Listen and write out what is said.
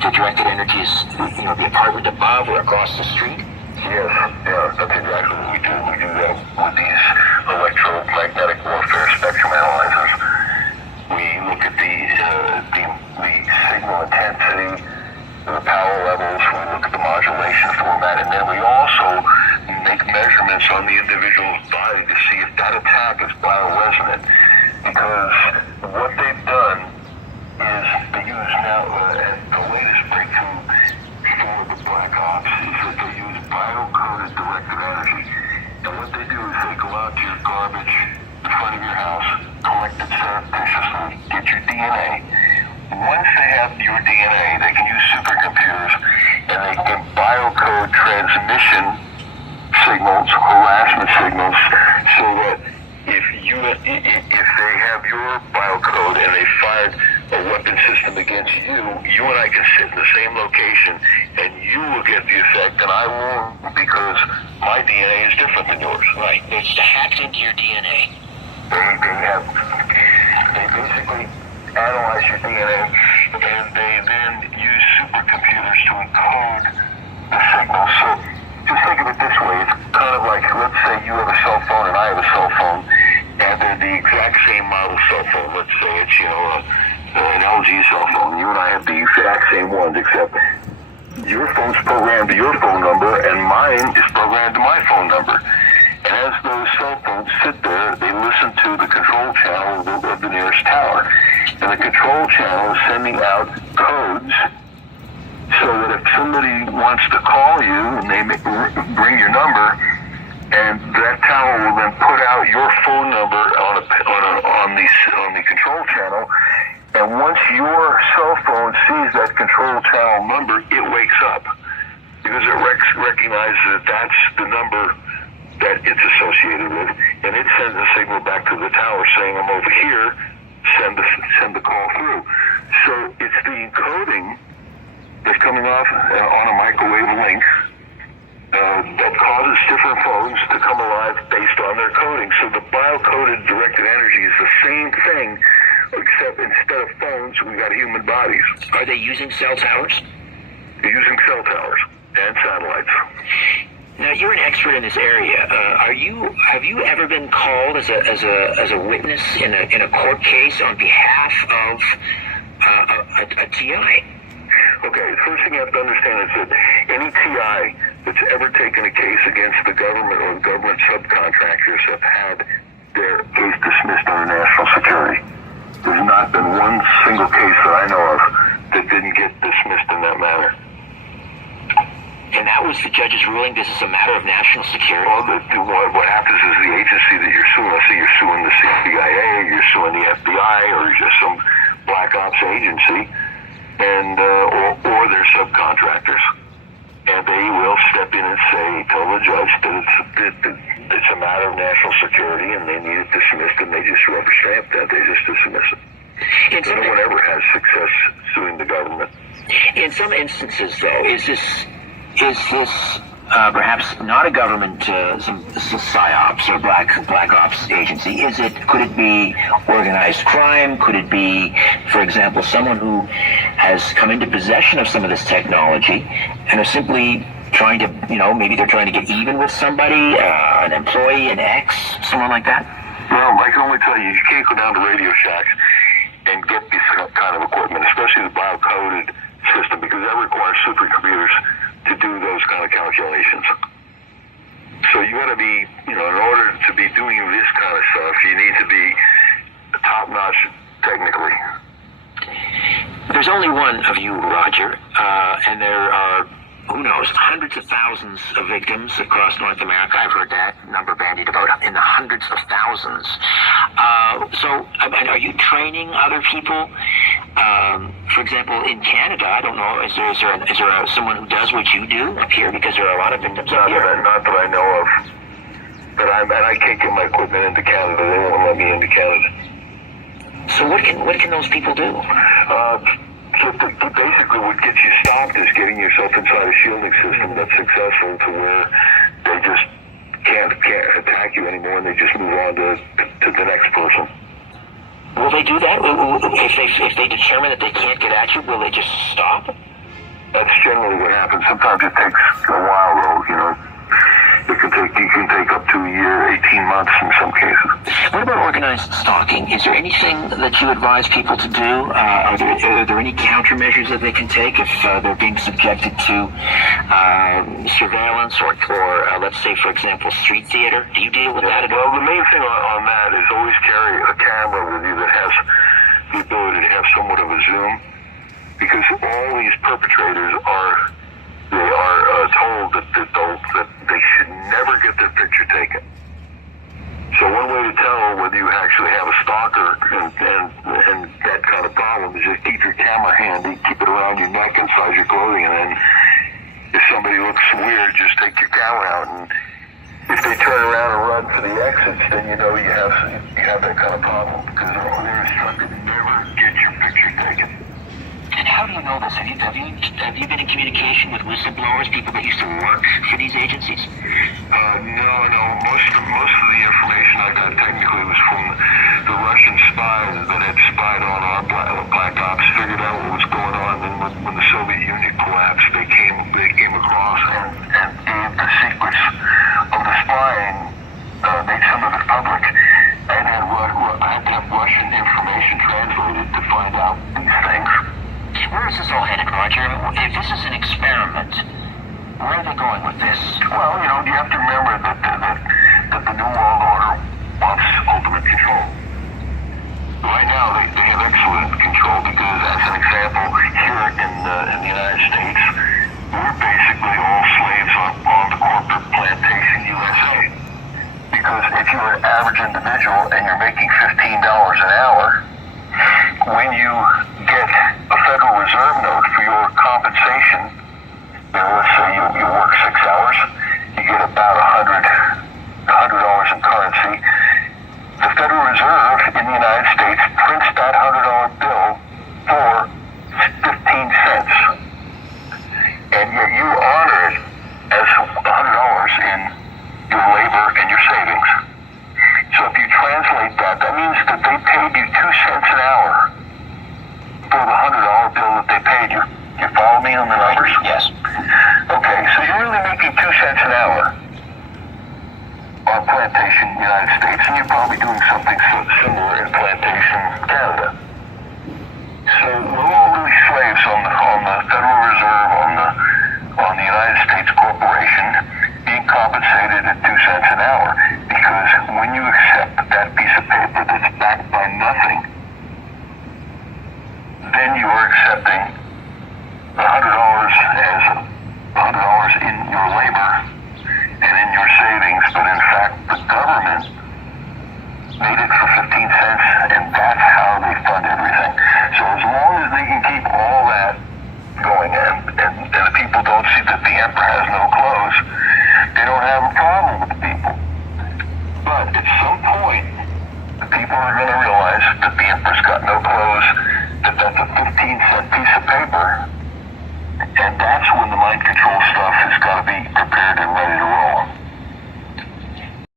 the directed energy is, the apartment above or across the street? Yes, yeah, that's exactly what we do. We do that with these electromagnetic warfare spectrum analyzers. We look at the signal intensity, the power levels, we look at the modulation format, and then we also make measurements on the individual's body to see if that attack is bioresonant. Because what they've done is they use now, and the latest breakthrough for the Black Ops is that they use biocoded directed energy. And what they do is they go out to your garbage in front of your house, collect it surreptitiously, get your DNA. Once they have your DNA, they can use supercomputers, and they can biocode transmission signals, harassment signals, so that if they have your biocode and they fired a weapon system against you, you and I can sit in the same location, and you will get the effect, and I won't, because my DNA is different than yours. Right. It's hacked into your DNA. They basically analyze your DNA, and they then use supercomputers to encode the signal. So just think of it this way. It's kind of like, let's say you have a cell phone and I have a cell phone, and they're the exact same model cell phone. Let's say it's, an LG cell phone. You and I have the exact same ones, except your phone's programmed to your phone number, and mine is programmed to my phone number. And as those cell phones sit there, they listen to the control channel of the nearest tower. And the control channel is sending out codes so that if somebody wants to call you and they bring your number, and that tower will then put out your phone number on the control channel, and once your cell phone sees that control channel number, it wakes up because it recognizes that that's the number that it's associated with, and it sends a signal back to the tower saying, I'm over here, send the call through. So it's the encoding that's coming off on a microwave link that causes different phones to come alive based on their coding. So the biocoded directed energy is the same thing, except instead of phones, we got human bodies. Are they using cell towers? They're using cell towers and satellites. Now, you're an expert in this area. Have you ever been called as a witness in a court case on behalf of a TI? Okay, the first thing you have to understand is that any TI that's ever taken a case against the government or the government subcontractors have had their case dismissed under national security. There's not been one single case that I know of that didn't get dismissed in that manner. And that was the judge's ruling, this is a matter of national security? Well, what happens is the agency that you're suing, let's say you're suing the CIA, or you're suing the FBI, or just some black ops agency, and or their subcontractors. And they will step in and tell the judge that it's a matter of national security, and they need it dismissed, and they just rubber stamp that, they just dismiss it. No one ever has success suing the government. In some instances, though, is this perhaps not a government, some psyops or black ops agency? Could it be organized crime? Could it be, for example, someone who has come into possession of some of this technology and are simply trying to, maybe they're trying to get even with somebody, an employee, an ex, someone like that? Well, I can only tell you can't go down to Radio Shacks and get this kind of equipment, especially the biocoded system, because that requires supercomputers to do those kind of calculations. So you got to be, in order to be doing this kind of stuff, you need to be top-notch technically. There's only one of you, Roger, and there are, who knows, hundreds of thousands of victims across North America. I've heard that number bandied about in the hundreds of thousands. Are you training other people? For example, in Canada, I don't know, is there someone who does what you do up here? Because there are a lot of victims up here. Not that I know of. But I can't get my equipment into Canada. They won't let me into Canada. So what can those people do? Basically, what gets you stopped is getting yourself inside a shielding system that's successful to where they just can't attack you anymore, and they just move on to the next person. Will they do that? If they determine that they can't get at you, will they just stop? generally what happens. Sometimes it takes a while, though. You can take up to a year, 18 months in some cases. What about organized stalking? Is there anything that you advise people to do? Are there any countermeasures that they can take if they're being subjected to surveillance or let's say, for example, street theater? Do you deal with that at all? Well, the main thing on that is always carry a camera with you that has the ability to have somewhat of a zoom, because all these perpetrators are told that they should never get their picture taken. So one way to tell whether you actually have a stalker and that kind of problem is just keep your camera handy, keep it around your neck inside your clothing, and then if somebody looks weird, just take your camera out, and if they turn around and run for the exits, then you know you have that kind of problem, because they're instructed to never get your picture taken. And how do you know this? Have you been in communication with whistleblowers, people that used to work for these agencies? No. Most of the information I got technically was from the Russian spies that had spied on our black ops, figured out what was going on. Then when the Soviet Union collapsed, they came across and gave the secrets of the spying, made some of it public, and had Russian information translated to find out these things. Where is this all headed, Roger? If this is an experiment, where are they going with this? Well, you have to remember that the New World Order wants ultimate control. Right now, they have excellent control because, as an example, here in the United States, we're basically all slaves on the corporate plantation USA. Because if you're an average individual and you're making $15 an hour, when you get a Federal Reserve note for your compensation, let's say you work 6 hours, you get about $100 in currency. The Federal Reserve in the United States prints that $100 bill for 15 cents. And yet you honor it as $100 in your labor and your savings. So if you translate that, that means that they paid you 2 cents an hour for the $100 bill that they paid you. You follow me on the numbers? Yes. Okay, so you're really making 2 cents an hour on plantation United States, and you're probably doing something similar in plantation Canada. So we're all really slaves on the Federal Reserve, on the United States corporation, being compensated at 2 cents an hour, because when you accept that piece of paper that's backed by nothing, then you are accepting $100 as $100 in your labor and in your savings, but in fact the government made it for 15 cents, and that's how they fund everything. So as long as they can keep all that going, and the people don't see that the emperor has no clothes, they don't have a problem with the people. But at some point, the people are going to realize that the emperor's got no clothes, that's a 15-cent piece of paper, and that's when the mind control stuff has got to be prepared and ready to roll.